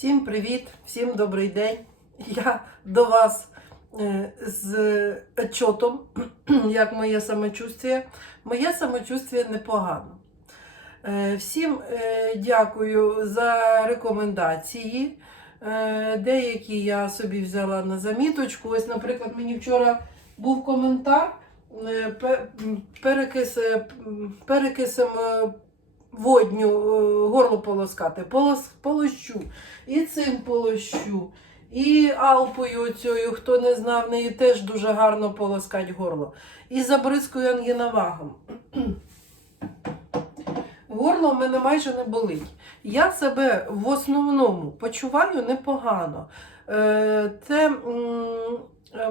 Всім привіт, всім добрий день. Я до вас е, з отчетом, як моє самочувствие. Моє самочувствие непогано. Е, Всім е, дякую за рекомендації. Деякі я собі взяла на заміточку. Ось, наприклад, мені вчора був коментар перекис, перекисом водню е, горло полоскати. Полос, полощу. І цим полощу. І алпою оцею, хто не знав, неї теж дуже гарно полоскать горло. І забризкою ангіновагом. Горло в мене майже не болить. Я себе в основному почуваю непогано. Е, Це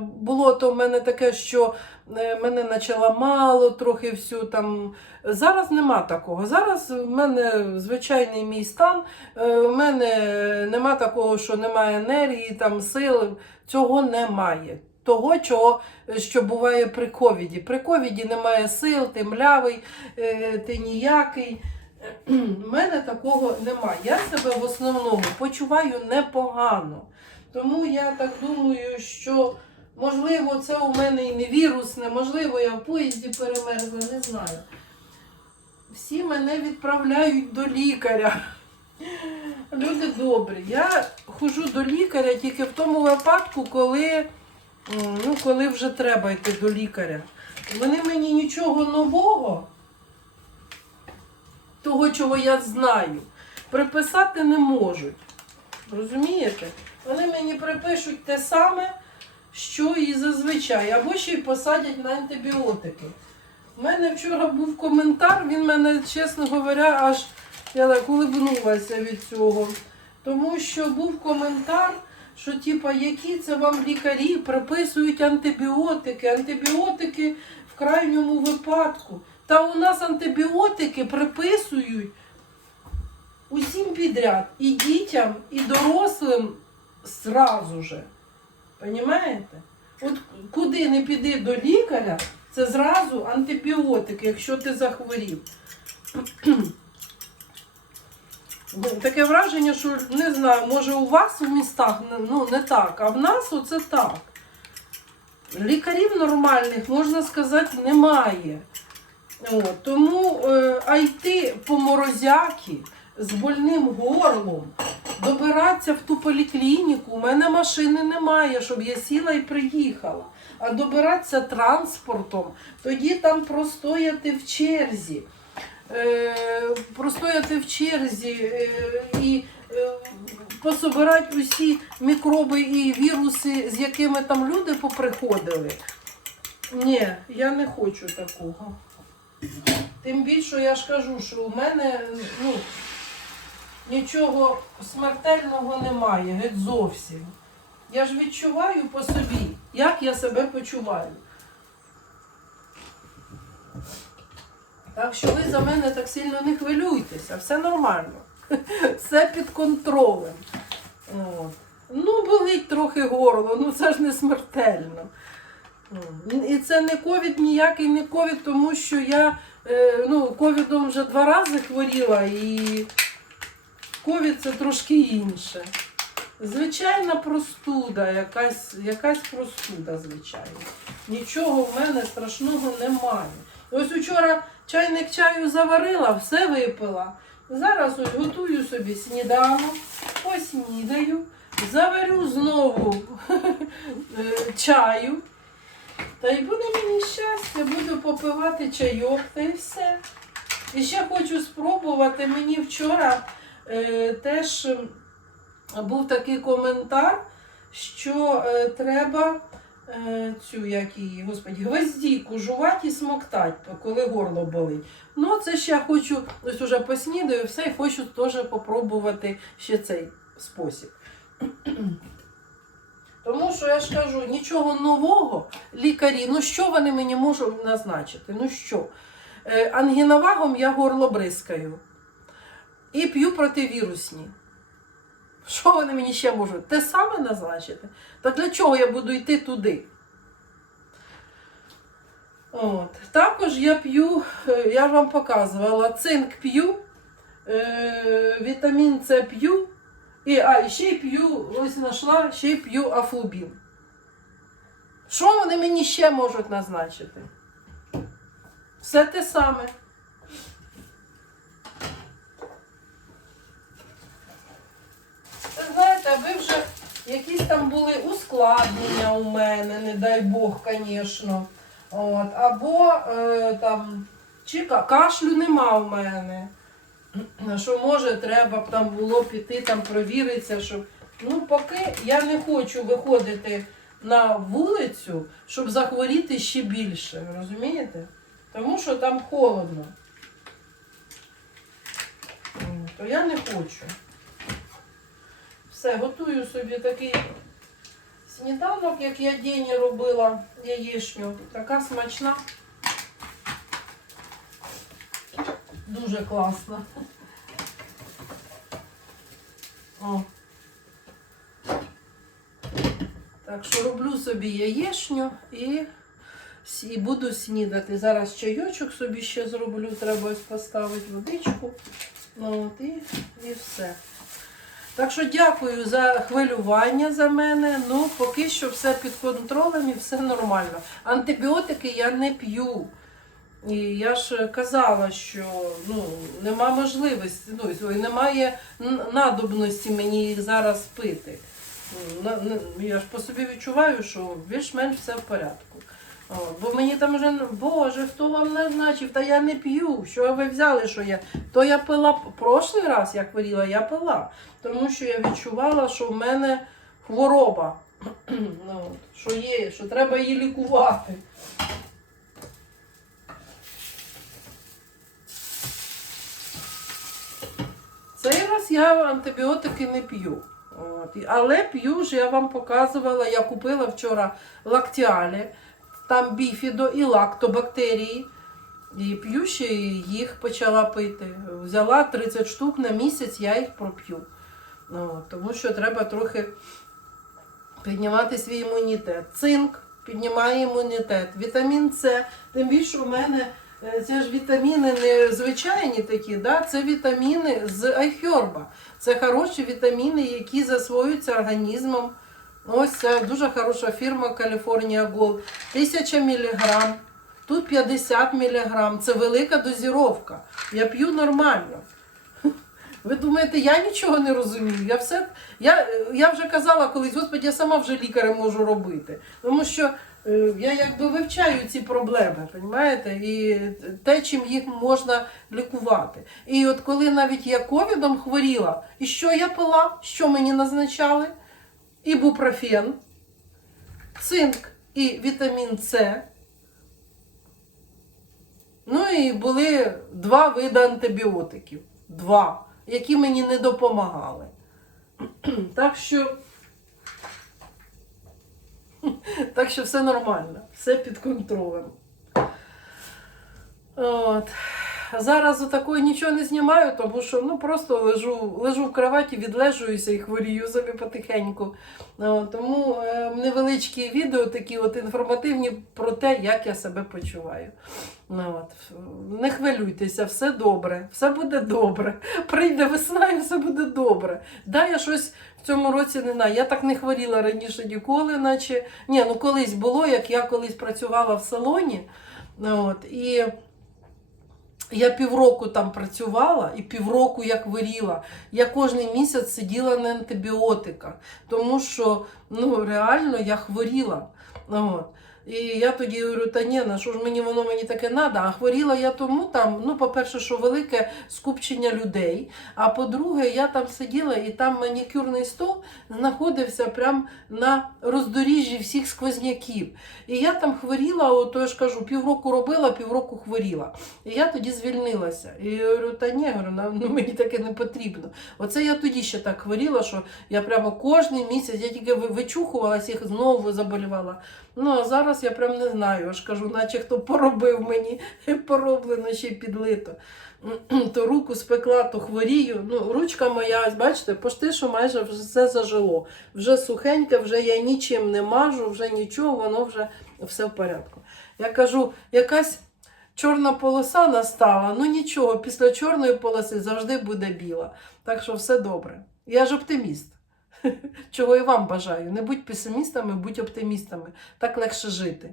було то в мене таке, що е, мене почала мало, трохи всю там. Зараз нема такого. Зараз в мене звичайний мій стан. Е, В мене нема такого, що немає енергії, там сил. Цього немає. Того, чого, що буває при ковіді. При ковіді немає сил, ти млявий, е, ти ніякий. У мене такого немає. Я себе в основному почуваю непогано. Тому я так думаю, що можливо це у мене і не вірусне, можливо, я в поїзді перемерзла, не знаю. Всі мене відправляють до лікаря. Люди добрі. Я ходжу до лікаря тільки в тому випадку, коли, ну, коли вже треба йти до лікаря. Вони мені нічого нового, того, чого я знаю, приписати не можуть. Розумієте? Вони мені припишуть те саме, що і зазвичай, або ще й посадять на антибіотики. У мене вчора був коментар, він мене, чесно говоря, аж я так улибнулася від цього. Тому що був коментар, що типа, які це вам лікарі приписують антибіотики, антибіотики в крайньому випадку. Та у нас антибіотики приписують усім підряд, і дітям, і дорослим зразу же. Понімаєте? От куди не піди до лікаря, це зразу антибіотики, якщо ти захворів. Ну, Таке враження, що не знаю, може у вас в містах ну, не так, а в нас оце так. Лікарів нормальних, можна сказати, немає. От, тому е, а йти по морозяки з больним горлом, добиратися в ту поліклініку, у мене машини немає, щоб я сіла і приїхала. А добиратися транспортом, тоді там простояти в черзі. Е, простояти в черзі е, і е, пособирати усі мікроби і віруси, з якими там люди поприходили. Ні, я не хочу такого. Тим більше я ж кажу, що у мене ну, нічого смертельного немає, геть зовсім. Я ж відчуваю по собі, як я себе почуваю. Так що ви за мене так сильно не хвилюйтеся, все нормально. Все під контролем. Ну, болить трохи горло, ну це ж не смертельно. І це не ковід, ніякий не ковід, тому що я е, ну, ковідом вже два рази хворіла і ковід це трошки інше. Звичайна простуда, якась, якась простуда, звичайно. Нічого в мене страшного немає. Ось учора чайник чаю заварила, все випила. Зараз ось готую собі сніданок, поснідаю, заварю знову е, чаю. Та й буде мені щастя, буду попивати чайок та й все. І ще хочу спробувати. Мені вчора теж був такий коментар, що е, треба е, цю, як її, господі, гвоздіку жувати і смоктати, коли горло болить. Ну, це ще хочу, ось уже поснідаю, все, і хочу теж попробувати ще цей спосіб. Тому що я ж кажу, нічого нового лікарі, ну що вони мені можуть назначити? Ну що? Е, ангіновагом я горло бризкаю і п'ю противірусні. Що вони мені ще можуть? Те саме назначити? Так для чого я буду йти туди? От. Також я п'ю, е, я ж вам показувала, цинк п'ю, е, вітамін С п'ю, І, а, і ще й п'ю, ось знайшла, ще й п'ю афлубін. Що вони мені ще можуть назначити? Все те саме. Ви знаєте, аби вже якісь там були ускладнення у мене, не дай Бог, звісно. От, або е, там, чи кашлю нема у мене. Що може, треба б там було піти, там провіритися, щоб. Ну, поки я не хочу виходити на вулицю, щоб захворіти ще більше, розумієте? Тому що там холодно. То я не хочу. Все, готую собі такий сніданок, як я день робила яєчню. Така смачна. Дуже класна. О. Так що роблю собі яєчню і, і буду снідати. Зараз чайочок собі ще зроблю, треба ось поставити водичку. Ну, от, і, і все. Так що дякую за хвилювання за мене. Ну, поки що все під контролем і все нормально. Антибіотики я не п'ю. І я ж казала, що ну, нема можливості, ну, немає надобності мені їх зараз пити. Ну, Я ж по собі відчуваю, що більш-менш все в порядку. Бо мені там вже, Боже, хто вам назначив, та я не п'ю. Що ви взяли, що я? То я пила прошлий раз, як хворіла, я пила. Тому що я відчувала, що в мене хвороба. ну, що є, що треба її лікувати. Цей раз я антибіотики не п'ю. Але п'ю ж, я вам показувала, я купила вчора лактіалі, там біфідо і лактобактерії. І п'ю ще їх почала пити. Взяла 30 штук на місяць, я їх проп'ю. От, тому що треба трохи піднімати свій імунітет. Цинк піднімає імунітет, вітамін С. Тим більше у мене е, це ж вітаміни не звичайні такі, да? це вітаміни з айхерба. Це хороші вітаміни, які засвоюються організмом. Ось це дуже хороша фірма California Gold. 1000 мг, тут 50 мг. Це велика дозіровка. Я п'ю нормально. Ви думаєте, я нічого не розумію? Я все, я, я вже казала колись, господи, я сама вже лікарем можу робити. Тому що е, я якби вивчаю ці проблеми, розумієте? І те, чим їх можна лікувати. І от коли навіть я ковідом хворіла, і що я пила, що мені назначали? Ібупрофен, цинк і вітамін С. Ну і були два види антибіотиків. Два, які мені не допомагали. Так що, так що все нормально, все під контролем. От. Зараз отакої нічого не знімаю, тому що ну, просто лежу, лежу в кроваті, відлежуюся і хворію собі потихеньку. От, тому е, невеличкі відео такі от інформативні про те, як я себе почуваю. Ну, от. Не хвилюйтеся, все добре, все буде добре. Прийде весна і все буде добре. Да, я щось в цьому році не знаю. Я так не хворіла раніше ніколи, наче. Ні, ну колись було, як я колись працювала в салоні. Ну, От, і я півроку там працювала і півроку я хворіла. Я кожен місяць сиділа на антибіотиках, тому що ну, реально я хворіла. От. І я тоді говорю, та ні, на що ж мені воно мені таке треба? А хворіла я тому там, ну, по-перше, що велике скупчення людей. А по-друге, я там сиділа і там манікюрний стол знаходився прямо на роздоріжжі всіх сквозняків. І я там хворіла, от, то я ж кажу, півроку робила, півроку хворіла. І я тоді звільнилася. І я говорю, та ні, ну, мені таке не потрібно. Оце я тоді ще так хворіла, що я прямо кожен місяць, я тільки вичухувалася, їх знову заболівала. Ну, а зараз я прям не знаю, я ж кажу, наче хто поробив мені, пороблено ще підлито. То руку спекла, то хворію. Ну, ручка моя, бачите, пошти, що майже все зажило. Вже сухеньке, вже я нічим не мажу, вже нічого, воно вже все в порядку. Я кажу, якась чорна полоса настала, ну нічого, після чорної полоси завжди буде біла. Так що все добре. Я ж оптиміст. Чого і вам бажаю. Не будь песимістами, будь оптимістами. Так легше жити.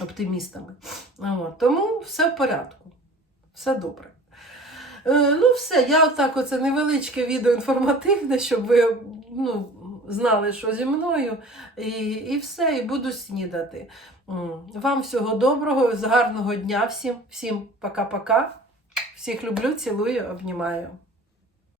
Оптимістами. Тому все в порядку. Все добре. Е, ну, все, я отак, оце невеличке відео інформативне, щоб ви ну, знали, що зі мною. І, і все, і буду снідати. Вам всього доброго, з гарного дня всім. Всім пока-пока. Всіх люблю, цілую, обнімаю.